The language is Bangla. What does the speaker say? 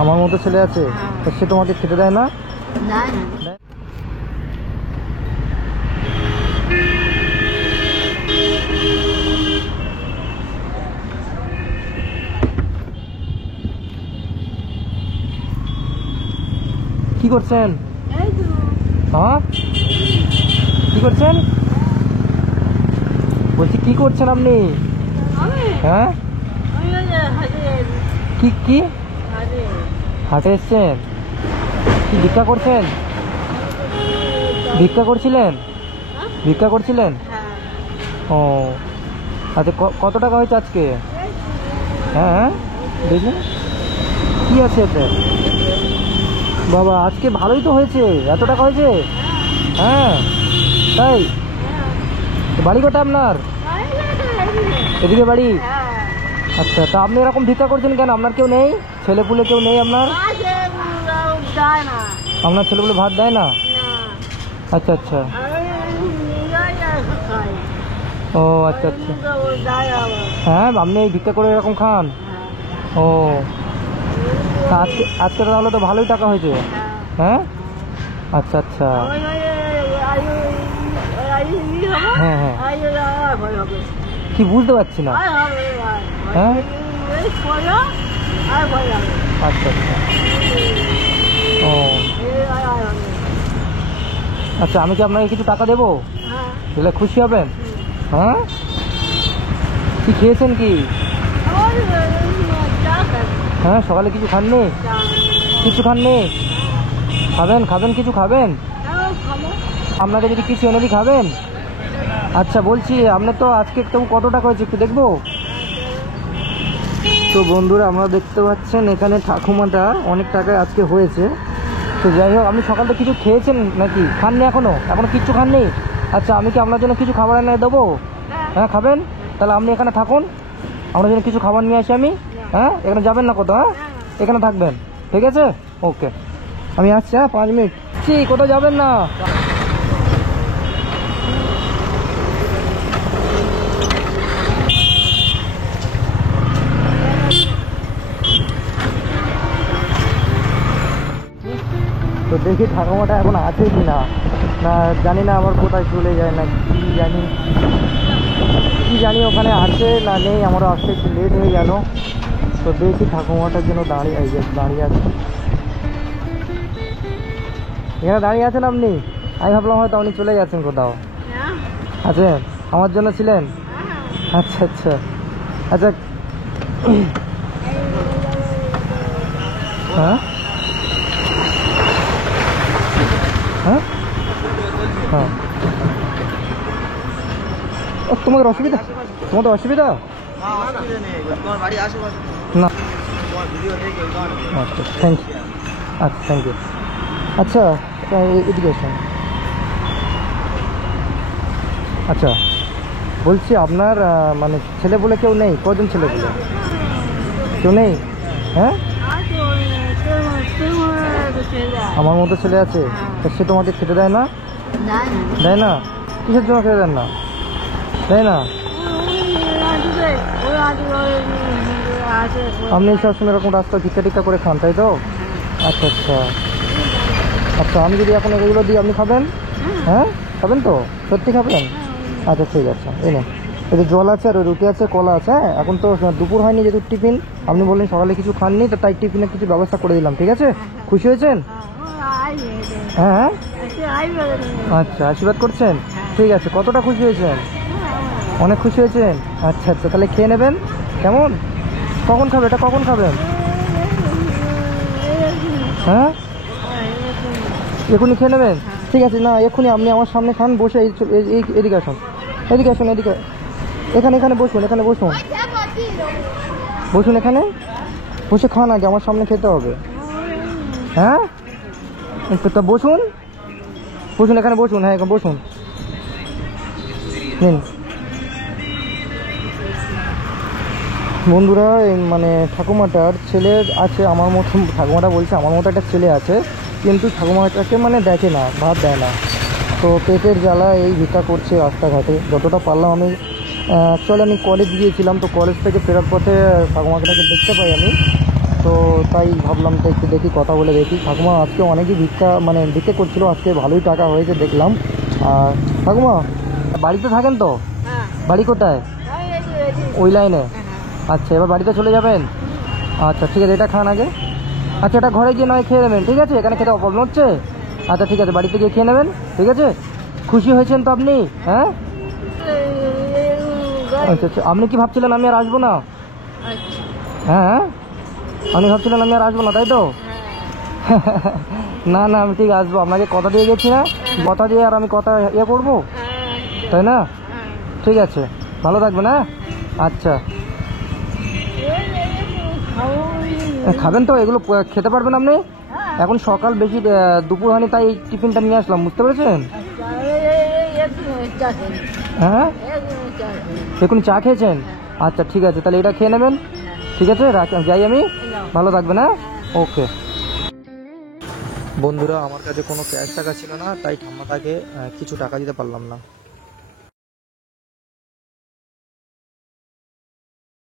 আমার মতো ছেলে আছে, সে তোমাকে খেতে দেয় না? কি করছেন? হ্যাঁ, কি করছেন বলছি? কি করছেন আপনি? হ্যাঁ, কি কি হাটে এসছেন? কি ভিক্ষা করছেন? ভিক্ষা করছিলেন? ভিক্ষা করছিলেন? ও আচ্ছা, কত টাকা হয়েছে আজকে? হ্যাঁ, দেখুন কি আছে এতে। বাবা, আজকে ভালোই তো হয়েছে, এত টাকা হয়েছে? হ্যাঁ, তাই? বাড়ি কোথায় আপনার? এদিকে বাড়ি? আচ্ছা, তা আপনি এরকম ভিক্ষা করছেন কেন? আপনার কেউ নেই? ছেলেপুলে কেউ নেই আপনার? আপনার ছেলেপুলে ভাত দেয় না? আচ্ছা আচ্ছা, ও আচ্ছা আচ্ছা। হ্যাঁ, আপনি এই ভিক্ষা করে এরকম খান? ও আজকে আজকে তাহলে তো ভালোই টাকা হয়েছে। হ্যাঁ, আচ্ছা আচ্ছা। হ্যাঁ হ্যাঁ, কি বুঝতে পারছি না। হ্যাঁ, আচ্ছা আচ্ছা, ও আচ্ছা, আমি কি আপনাকে কিছু টাকা দেবো? দিলে খুশি হবেন? হ্যাঁ, কি খেয়েছেন কি? হ্যাঁ, সকালে কিছু খাননি? কিছু খাননি? খাবেন খাবেন, কিছু খাবেন? আপনাকে যদি কিছু এনে দিই খাবেন? আচ্ছা, বলছি আপনার তো আজকে তবু কত টাকা হয়েছে একটু দেখবো? তো বন্ধুরা, আপনারা দেখতে পাচ্ছেন এখানে ঠাকুমাটা অনেক টাকায় আজকে হয়েছে। তো যাই হোক, আপনি সকালটা কিছু খেয়েছেন নাকি? খাননি এখনো? এখনো কিচ্ছু খাননি? আচ্ছা, আমি কি আপনার জন্য কিছু খাবার এনে দেবো? হ্যাঁ, খাবেন? তাহলে আপনি এখানে থাকুন, আপনার জন্য কিছু খাবার নিয়ে আসি আমি। হ্যাঁ, এখানে যাবেন না কোথাও? হ্যাঁ, এখানে থাকবেন, ঠিক আছে? ওকে, আমি আসছি। হ্যাঁ, 5 মিনিট। কোথাও যাবেন না। তো দেখি ঠাকুমাটা এখন আছে কি না, না জানি না, আবার কোথায় চলে যায় না কি জানি ওখানে আছে না নেই, আমারও আসতে একটু লেট হয়ে গেল। তো দেখি ঠাকুমাটার জন্য দাঁড়িয়ে আছে। এখানে দাঁড়িয়ে আছেন আপনি? আমি ভাবলাম হয়তো আপনি চলে যাচ্ছেন কোথাও। আছেন? আমার জন্য ছিলেন? আচ্ছা আচ্ছা আচ্ছা। হ্যাঁ হ্যাঁ হ্যাঁ, ও তোমাদের অসুবিধা? তোমাদের অসুবিধা না? আচ্ছা, থ্যাংক ইউ। আচ্ছা, থ্যাংক ইউ। আচ্ছা, এদিকে আসুন। আচ্ছা, বলছি আপনার মানে ছেলে বলে কেউ নেই? কজন ছেলে বলে কেউ নেই? হ্যাঁ, আমার মতো ছেলে আছে, সে তোমাকে খেতে দেয় না? দেয় না? কিসের জন্য খেতে দেন না? দেয় না? আপনি সবসময় এরকম রাস্তা ভিক্ষা টিক্ষা করে খান, তাই তো? আচ্ছা আচ্ছা আচ্ছা, আমি যদি এখন এগুলো দিই আপনি খাবেন? হ্যাঁ, খাবেন তো? সত্যি খাবেন? আচ্ছা, ঠিক আছে। এই না, এতে জল আছে আর রুটি আছে, কলা আছে। হ্যাঁ, এখন তো দুপুর হয়নি, যেহেতু টিফিন আপনি বললেন সকালে কিছু খাননি, তো তাই টিফিনের কিছু ব্যবস্থা করে দিলাম, ঠিক আছে? খুশি হয়েছেন? হ্যাঁ হ্যাঁ, আচ্ছা, আশীর্বাদ করছেন? ঠিক আছে। কতটা খুশি হয়েছেন? অনেক খুশি হয়েছেন? আচ্ছা আচ্ছা, তাহলে খেয়ে নেবেন। কেমন? কখন খাবে এটা? কখন খাবেন? হ্যাঁ, এখনই খেয়ে নেবেন? ঠিক আছে, না এখনই আপনি আমার সামনে খান, বসে এদিকে আসুন, এদিকে আসুন, এদিকে, এখানে বসুন, বসুন, এখানে বসে খান, আগে আমার সামনে খেতে হবে। হ্যাঁ, তা বসুন, এখানে বসুন। হ্যাঁ, বসুন, নিন। বন্ধুরা, মানে ঠাকুমাটার ছেলে আছে আমার মতো, ঠাকুমাটা বলছে আমার মতো একটা ছেলে আছে, কিন্তু ঠাকুমাটাকে মানে দেখে না, ভাত দেয় না। তো পেটের জ্বালা এই ভিক্ষা করছে রাস্তাঘাটে। যতটা পারলাম আমি, অ্যাকচুয়ালি আমি কলেজ গিয়েছিলাম, তো কলেজ থেকে ফেরার পথে ঠাকুমাটাকে দেখতে পাই আমি। তো তাই ভাবলাম তো একটু দেখি কথা বলে দেখি। ঠাকুমা আজকে অনেকই ভিক্ষা করছিল, আজকে ভালোই টাকা হয়েছে দেখলাম। আর ঠাকুমা বাড়িতে থাকেন তো? বাড়ি কোথায়? ওই লাইনে? আচ্ছা, এবার বাড়িতে চলে যাবেন? আচ্ছা ঠিক আছে, এটা খান আগে। আচ্ছা, এটা ঘরে গিয়ে নয় খেয়ে নেবেন, ঠিক আছে? এখানে খেতে অপ্রবলেম হচ্ছে? আচ্ছা ঠিক আছে, বাড়িতে গিয়ে খেয়ে নেবেন, ঠিক আছে? খুশি হয়েছেন তো আপনি? হ্যাঁ আচ্ছা আচ্ছা, আপনি কি ভাবছিলেন আমি আর আসবো না? হ্যাঁ, আপনি ভাবছিলেন আমি আর আসবো না, তাই তো? না না, আমি ঠিক আসবো, আপনাকে কথা দিয়ে গেছি না, কথা দিয়ে আর আমি কথা করবো, তাই না? ঠিক আছে, ভালো থাকবেন। হ্যাঁ আচ্ছা, খাবেন তো? এগুলো খেতে পারবেন আপনি? এখন সকাল বেশি দুপুর হয়নি, তাই টিফিনটা নিয়ে আসলাম, বুঝতে পেরেছেন? হ্যাঁ, এখন চা খেয়েছেন? আচ্ছা ঠিক আছে, তাহলে এটা খেয়ে নেবেন, ঠিক আছে? যাই আমি, ভালো থাকবেন। হ্যাঁ ওকে। বন্ধুরা, আমার কাছে কোনো ক্যাশ টাকা ছিল না, তাই ঠাম্মাটাকে কিছু টাকা দিতে পারলাম না।